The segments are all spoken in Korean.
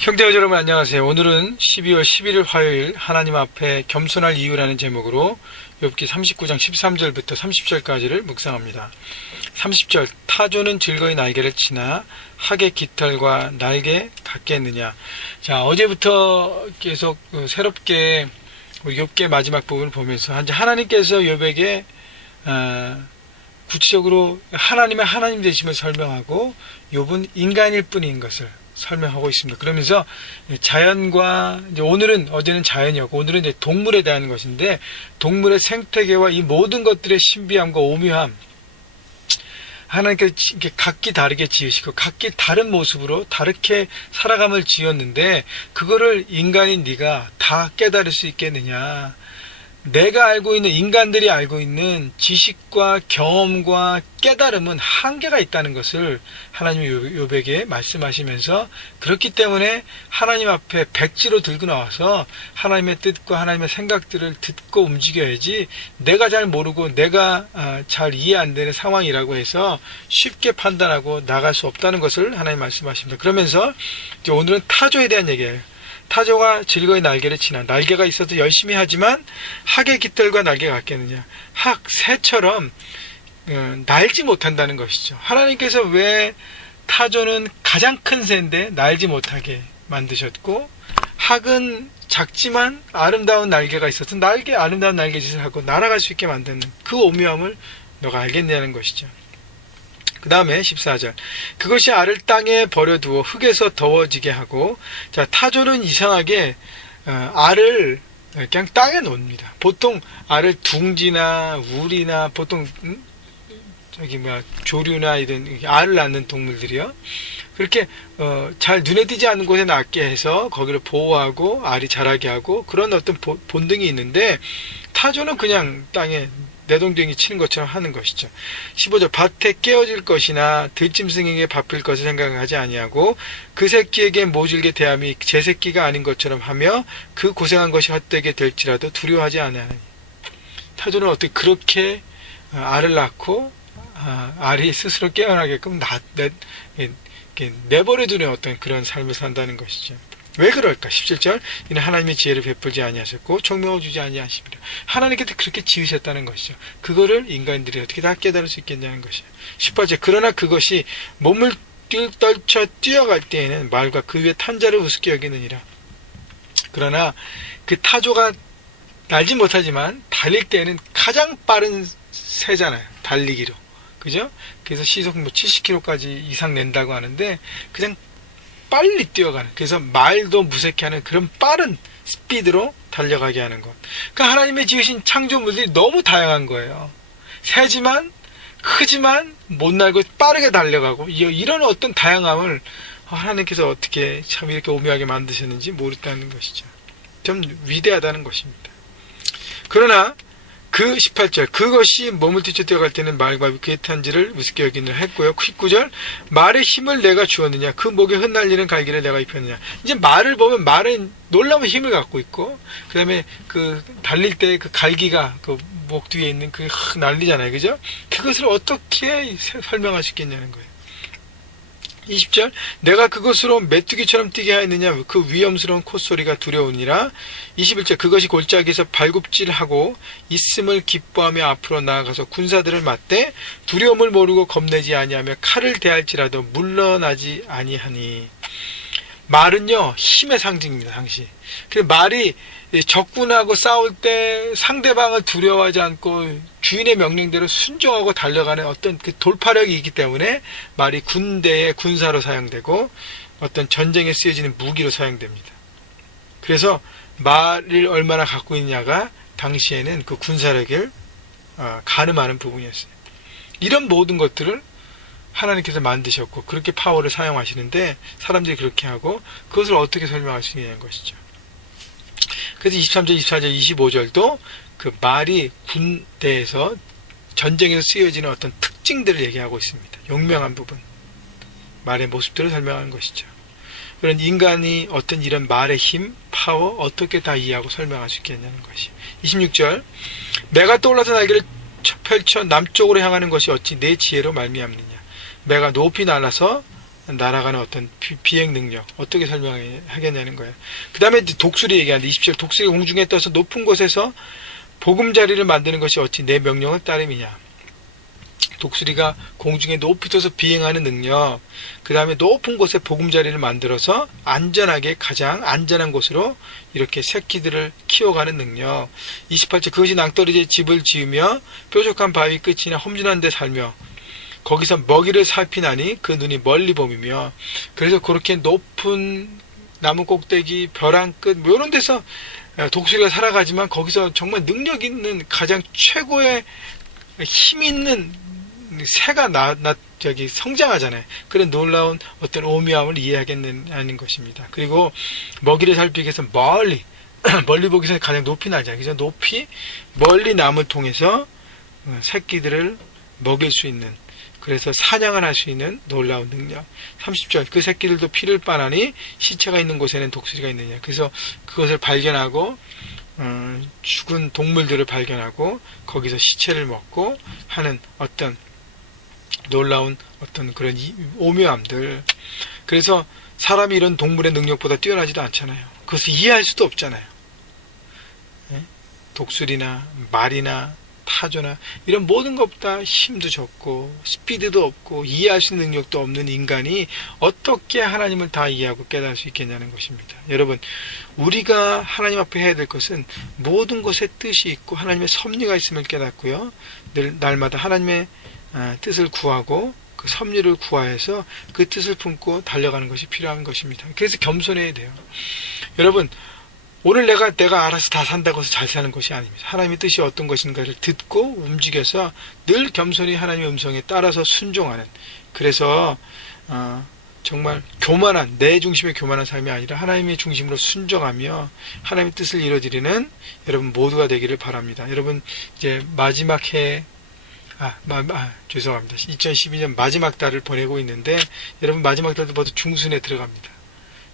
형제와 여러분 안녕하세요. 오늘은 12월 11일 화요일 하나님 앞에 겸손할 이유라는 제목으로 욥기 39장 13절부터 30절까지를 묵상합니다. 30절 타조는 즐거이 날개를 치나 학의 깃털과 날개 같겠느냐. 자, 어제부터 계속 새롭게 우리 욥기의 마지막 부분을 보면서 하나님께서 욥에게 구체적으로 하나님의 하나님 되심을 설명하고 욥은 인간일 뿐인 것을 설명하고 있습니다. 그러면서 자연과 어제는 자연이었고 오늘은 이제 동물에 대한 것인데 동물의 생태계와 이 모든 것들의 신비함과 오묘함, 하나님께서 각기 다르게 지으시고 각기 다른 모습으로 다르게 살아감을 지었는데 그거를 인간인 네가 다 깨달을 수 있겠느냐. 내가 알고 있는, 인간들이 알고 있는 지식과 경험과 깨달음은 한계가 있다는 것을 하나님이 욥에게 말씀하시면서, 그렇기 때문에 하나님 앞에 백지로 들고 나와서 하나님의 뜻과 하나님의 생각들을 듣고 움직여야지, 내가 잘 모르고 내가 잘 이해 안 되는 상황이라고 해서 쉽게 판단하고 나갈 수 없다는 것을 하나님 말씀하십니다. 그러면서 이제 오늘은 타조에 대한 얘기예요. 타조가 즐거이 날개를 치나, 날개가 있어도 열심히 하지만 학의 깃털과 날개가 같겠느냐. 새처럼 날지 못한다는 것이죠. 하나님께서 왜 타조는 가장 큰 새인데 날지 못하게 만드셨고, 학은 작지만 아름다운 날개가 있어서 아름다운 날개짓을 하고 날아갈 수 있게 만드는 그 오묘함을 너가 알겠냐는 것이죠. 그 다음에 14절 그것이 알을 땅에 버려두어 흙에서 더워지게 하고. 자, 타조는 이상하게 알을 그냥 땅에 놓습니다. 보통 알을 둥지나 우리나 보통 조류나 이런 알을 낳는 동물들이요, 그렇게 잘 눈에 띄지 않는 곳에 낳게 해서 거기를 보호하고 알이 자라게 하고 그런 어떤 본능이 있는데, 타조는 그냥 땅에 내동댕이 치는 것처럼 하는 것이죠. 15절 밭에 깨어질 것이나 들짐승에게 밟힐 것을 생각하지 아니하고 그 새끼에게 모질게 대함이 제 새끼가 아닌 것처럼 하며 그 고생한 것이 헛되게 될지라도 두려워하지 아니하니. 타조는 어떻게 그렇게 알을 낳고 알이 스스로 깨어나게끔 내버려두는 어떤 그런 삶을 산다는 것이죠. 왜 그럴까? 17절 이는 하나님의 지혜를 베풀지 아니하셨고 총명을 주지 아니하십니다. 하나님께서 그렇게 지으셨다는 것이죠. 그거를 인간들이 어떻게 다 깨달을 수 있겠냐는 것이죠. 18절 그러나 그것이 몸을 떨쳐 뛰어갈 때에는 말과 그 위에 탄 자를 우습게 여기느니라. 그러나 그 타조가 날지 못하지만 달릴 때에는 가장 빠른 새잖아요. 달리기로. 그죠? 그래서 시속 70km까지 이상 낸다고 하는데 그냥 빨리 뛰어가는, 그래서 말도 무색해 하는 그런 빠른 스피드로 달려가게 하는 것. 그러니까 하나님의 지으신 창조물들이 너무 다양한 거예요. 새지만 크지만 못 날고 빠르게 달려가고, 이런 어떤 다양함을 하나님께서 어떻게 참 이렇게 오묘하게 만드셨는지 모르겠다는 것이죠. 좀 위대하다는 것입니다. 그러나 그 18절 그것이 몸을 뒤쳐 뛰어갈 때는 말과 그의 탄지를 우습게 여기느라 했고요. 19절 말의 힘을 내가 주었느냐, 그 목에 흩날리는 갈기를 내가 입혔느냐. 이제 말을 보면 말은 놀라운 힘을 갖고 있고, 그 다음에 그 달릴 때 그 갈기가 그 목 뒤에 있는 그 날리잖아요. 그죠? 그것을 어떻게 설명할 수 있겠냐는 거예요. 20절 내가 그것으로 메뚜기처럼 뛰게 하였느냐, 그 위험스러운 콧소리가 두려우니라. 21절 그것이 골짜기에서 발굽질하고 있음을 기뻐하며 앞으로 나아가서 군사들을 맞대 두려움을 모르고 겁내지 아니하며 칼을 대할지라도 물러나지 아니하니. 말은요 힘의 상징입니다. 당시 말이 적군하고 싸울 때 상대방을 두려워하지 않고 주인의 명령대로 순종하고 달려가는 어떤 그 돌파력이 있기 때문에 말이 군대의 군사로 사용되고 어떤 전쟁에 쓰여지는 무기로 사용됩니다. 그래서 말을 얼마나 갖고 있냐가 당시에는 그 군사력을 가늠하는 부분이었어요. 이런 모든 것들을 하나님께서 만드셨고 그렇게 파워를 사용하시는데 사람들이 그렇게 하고 그것을 어떻게 설명할 수 있냐는 것이죠. 그래서 23절, 24절, 25절도 그 말이 군대에서 전쟁에서 쓰여지는 어떤 특징들을 얘기하고 있습니다. 용맹한 부분, 말의 모습들을 설명하는 것이죠. 그런 인간이 어떤 이런 말의 힘, 파워 어떻게 다 이해하고 설명할 수 있겠냐는 것이. 26절 매가 떠올라서 날개를 펼쳐 남쪽으로 향하는 것이 어찌 내 지혜로 말미암느냐. 매가 높이 날아서 날아가는 어떤 비행 능력 어떻게 설명하겠냐는 거예요. 그 다음에 독수리 얘기하는데 27 독수리 공중에 떠서 높은 곳에서 보금자리를 만드는 것이 어찌 내 명령을 따름이냐. 독수리가 공중에 높이 떠서 비행하는 능력, 그 다음에 높은 곳에 보금자리를 만들어서 안전하게 가장 안전한 곳으로 이렇게 새끼들을 키워가는 능력. 28절 그것이 낭떠러지에 집을 지으며 뾰족한 바위 끝이나 험준한 데 살며 거기서 먹이를 살피나니 그 눈이 멀리 봄이며. 그래서 그렇게 높은 나무 꼭대기 벼랑 끝 뭐 이런 데서 독수리가 살아가지만 거기서 정말 능력 있는 가장 최고의 힘 있는 새가 성장하잖아요. 그런 놀라운 어떤 오묘함을 이해하겠는 것입니다. 그리고 먹이를 살피기 위해서 멀리 보기 전에 가장 높이 날잖아요. 그래서 높이 멀리 나무를 통해서 새끼들을 먹일 수 있는, 그래서 사냥을 할 수 있는 놀라운 능력. 30절 그 새끼들도 피를 빠나니 시체가 있는 곳에는 독수리가 있느냐. 그래서 그것을 발견하고 죽은 동물들을 발견하고 거기서 시체를 먹고 하는 어떤 놀라운 어떤 그런 오묘함들. 그래서 사람이 이런 동물의 능력보다 뛰어나지도 않잖아요. 그것을 이해할 수도 없잖아요. 독수리나 말이나 타조나 이런 모든 것보다 힘도 적고 스피드도 없고 이해할 수 있는 능력도 없는 인간이 어떻게 하나님을 다 이해하고 깨달을 수 있겠냐는 것입니다. 여러분, 우리가 하나님 앞에 해야 될 것은 모든 것에 뜻이 있고 하나님의 섭리가 있음을 깨닫고요, 늘 날마다 하나님의 뜻을 구하고 그 섭리를 구하여서 그 뜻을 품고 달려가는 것이 필요한 것입니다. 그래서 겸손해야 돼요. 여러분, 오늘 내가 알아서 다 산다고 해서 잘 사는 것이 아닙니다. 하나님의 뜻이 어떤 것인가를 듣고 움직여서 늘 겸손히 하나님의 음성에 따라서 순종하는, 그래서 정말 교만한, 내 중심의 교만한 삶이 아니라 하나님의 중심으로 순종하며 하나님의 뜻을 이루어드리는 여러분 모두가 되기를 바랍니다. 여러분, 이제 마지막 해 죄송합니다. 2012년 마지막 달을 보내고 있는데 여러분 마지막 달도 모두 중순에 들어갑니다.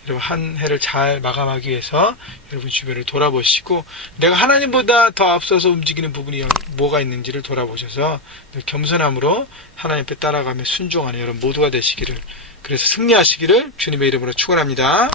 여러분 한 해를 잘 마감하기 위해서 여러분 주변을 돌아보시고 내가 하나님보다 더 앞서서 움직이는 부분이 뭐가 있는지를 돌아보셔서 늘 겸손함으로 하나님 앞에 따라가며 순종하는 여러분 모두가 되시기를, 그래서 승리하시기를 주님의 이름으로 축원합니다.